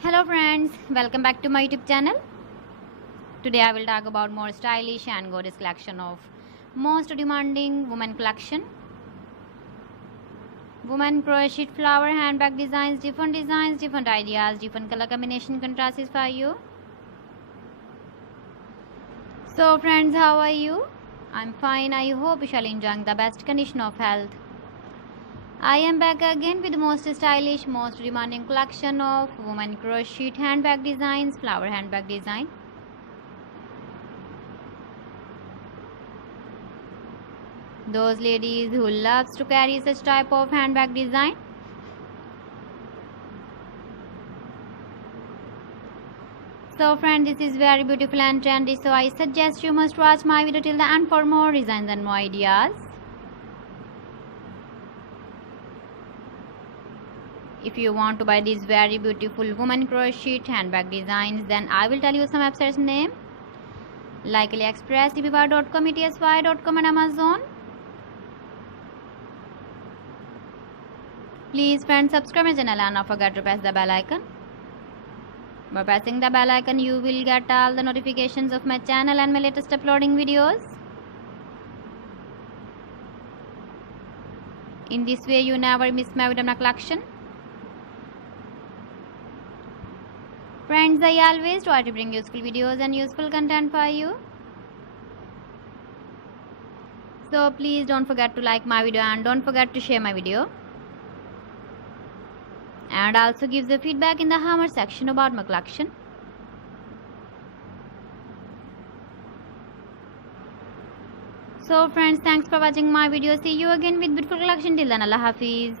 Hello friends, welcome back to my YouTube channel. Today I will talk about more stylish and gorgeous collection of most demanding women collection. Women crochet flower handbag designs, different ideas, different color combination contrasts for you. So friends, how are you? I'm fine. I hope you shall enjoying the best condition of health. I am back again with the most stylish, most demanding collection of women crochet handbag designs, flower handbag design. Those ladies who loves to carry such type of handbag design. So friend, this is very beautiful and trendy, so I suggest you must watch my video till the end for more designs and more ideas. If you want to buy these very beautiful woman crochet handbag designs, then I will tell you some websites name like AliExpress, eBay.com, ETSY.com and Amazon. Please friends, subscribe my channel and don't forget to press the bell icon. By pressing the bell icon, you will get all the notifications of my channel and my latest uploading videos. In this way, you never miss my video collection. Friends, I always try to bring useful videos and useful content for you. So please don't forget to like my video and don't forget to share my video. And also give the feedback in the comment section about my collection. So friends, thanks for watching my video. See you again with beautiful collection. Till then, Allah Hafiz.